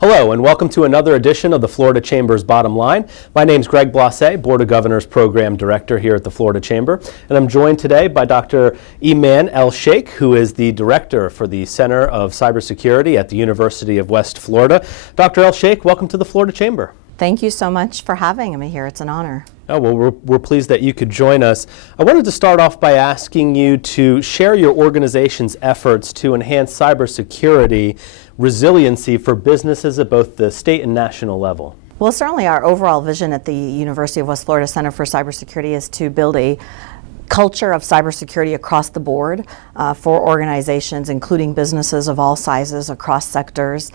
Hello and welcome to another edition of the Florida Chamber's Bottom Line. My name is Greg Blasset, Board of Governors Program Director here at the Florida Chamber, and I'm joined today by Dr. Eman El-Sheikh, who is the Director for the Center of Cybersecurity at the University of West Florida. Dr. El-Sheikh, welcome to the Florida Chamber. Thank you so much for having me here. It's an honor. Oh, well, we're pleased that you could join us. I wanted to start off by asking you to share your organization's efforts to enhance cybersecurity resiliency for businesses at both the state and national level. Well, certainly our overall vision at the University of West Florida Center for Cybersecurity is to build a culture of cybersecurity across the board for organizations, including businesses of all sizes across sectors.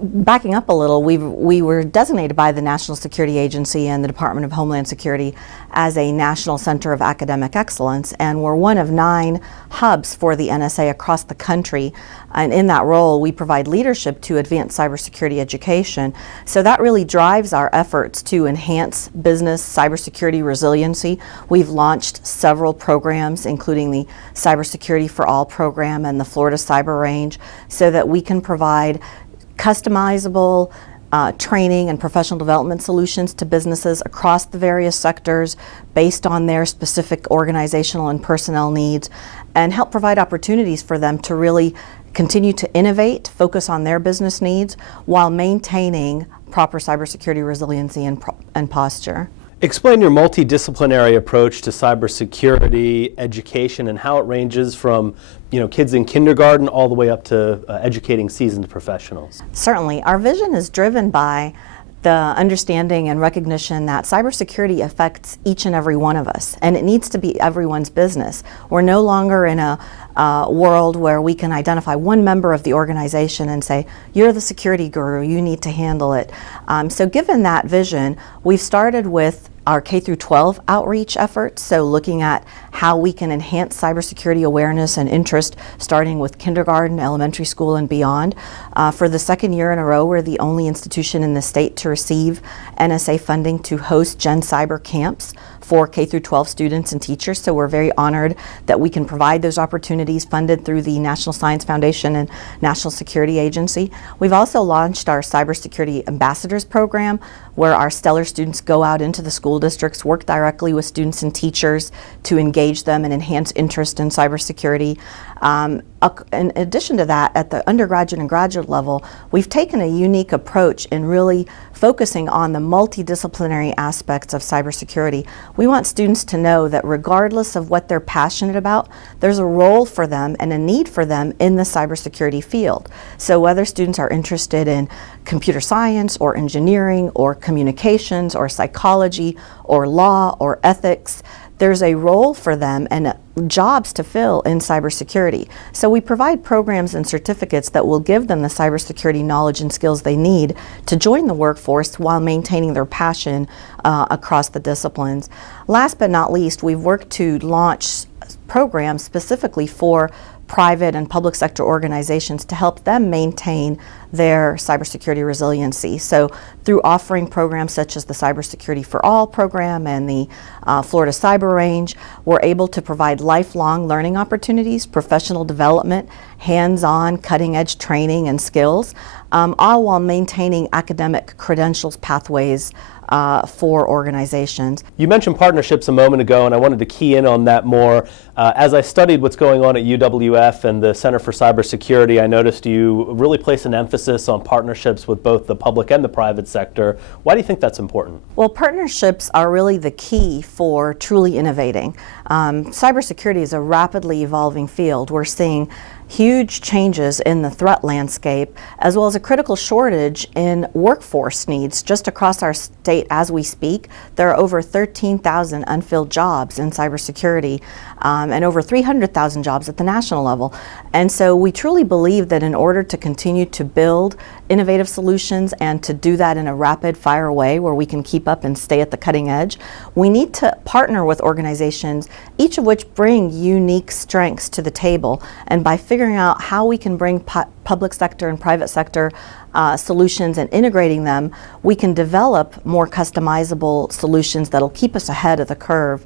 Backing up a little, we were designated by the National Security Agency and the Department of Homeland Security as a National Center of Academic Excellence, and we're one of 9 hubs for the NSA across the country. And in that role, we provide leadership to advance cybersecurity education. So that really drives our efforts to enhance business cybersecurity resiliency. We've launched several programs, including the Cybersecurity for All program and the Florida Cyber Range, so that we can provide customizable training and professional development solutions to businesses across the various sectors based on their specific organizational and personnel needs, and help provide opportunities for them to really continue to innovate, focus on their business needs while maintaining proper cybersecurity resiliency and posture. Explain your multidisciplinary approach to cybersecurity education and how it ranges from, kids in kindergarten all the way up to educating seasoned professionals. Certainly. Our vision is driven by the understanding and recognition that cybersecurity affects each and every one of us, and it needs to be everyone's business. We're no longer in a world where we can identify one member of the organization and say, you're the security guru, you need to handle it. So given that vision, we've started with our K-12 outreach efforts, so looking at how we can enhance cybersecurity awareness and interest, starting with kindergarten, elementary school, and beyond. For the second year in a row, we're the only institution in the state to receive NSA funding to host GenCyber camps for K-12 students and teachers, so we're very honored that we can provide those opportunities funded through the National Science Foundation and National Security Agency. We've also launched our Cybersecurity Ambassadors program, where our stellar students go out into the school districts, work directly with students and teachers to engage them and enhance interest in cybersecurity. In addition to that, at the undergraduate and graduate level, we've taken a unique approach in really focusing on the multidisciplinary aspects of cybersecurity. We want students to know that regardless of what they're passionate about, there's a role for them and a need for them in the cybersecurity field. So whether students are interested in computer science or engineering or communications or psychology or law or ethics, there's a role for them and jobs to fill in cybersecurity. So we provide programs and certificates that will give them the cybersecurity knowledge and skills they need to join the workforce while maintaining their passion across the disciplines. Last but not least, we've worked to launch programs specifically for private and public sector organizations to help them maintain their cybersecurity resiliency. So through offering programs such as the Cybersecurity for All program and the Florida Cyber Range, we're able to provide lifelong learning opportunities, professional development, hands-on cutting-edge training and skills, all while maintaining academic credentials pathways for organizations. You mentioned partnerships a moment ago, and I wanted to key in on that more. As I studied what's going on at UWF and the Center for Cybersecurity, I noticed you really place an emphasis on partnerships with both the public and the private sector. Why do you think that's important? Well, partnerships are really the key for truly innovating. Cybersecurity is a rapidly evolving field. We're seeing huge changes in the threat landscape, as well as a critical shortage in workforce needs. Just across our state as we speak, there are over 13,000 unfilled jobs in cybersecurity and over 300,000 jobs at the national level. And so we truly believe that in order to continue to build innovative solutions and to do that in a rapid fire way where we can keep up and stay at the cutting edge, we need to partner with organizations, each of which bring unique strengths to the table. And by figuring out how we can bring public sector and private sector solutions and integrating them, we can develop more customizable solutions that'll keep us ahead of the curve.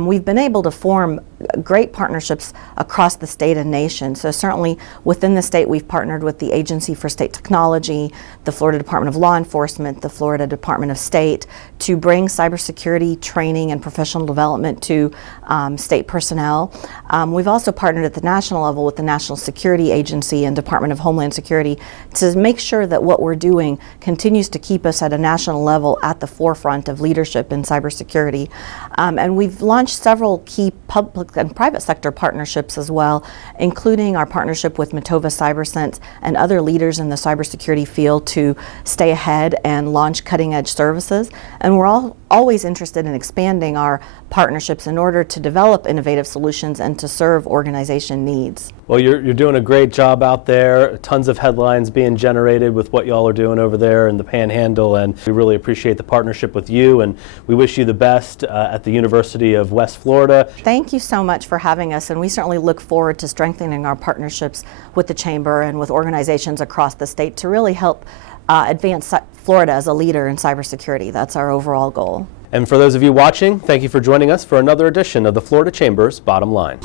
we've been able to form great partnerships across the state and nation. So certainly within the state, we've partnered with the Agency for State Technology, the Florida Department of Law Enforcement, the Florida Department of State, to bring cybersecurity training and professional development to state personnel. We've also partnered at the national level with the National Security Agency and Department of Homeland Security to make sure that what we're doing continues to keep us at a national level at the forefront of leadership in cybersecurity. And we've launched several key public and private sector partnerships as well, including our partnership with Matova CyberSense and other leaders in the cybersecurity field to stay ahead and launch cutting-edge services. And we're always interested in expanding our partnerships in order to develop innovative solutions and to serve organization needs. Well, you're doing a great job out there. Tons of headlines being generated with what y'all are doing over there in the Panhandle, and we really appreciate the partnership with you, and we wish you the best at the University of West Florida. Thank you so much for having us, and we certainly look forward to strengthening our partnerships with the Chamber and with organizations across the state to really help advance Florida as a leader in cybersecurity. That's our overall goal. And for those of you watching, thank you for joining us for another edition of the Florida Chamber's Bottom Line.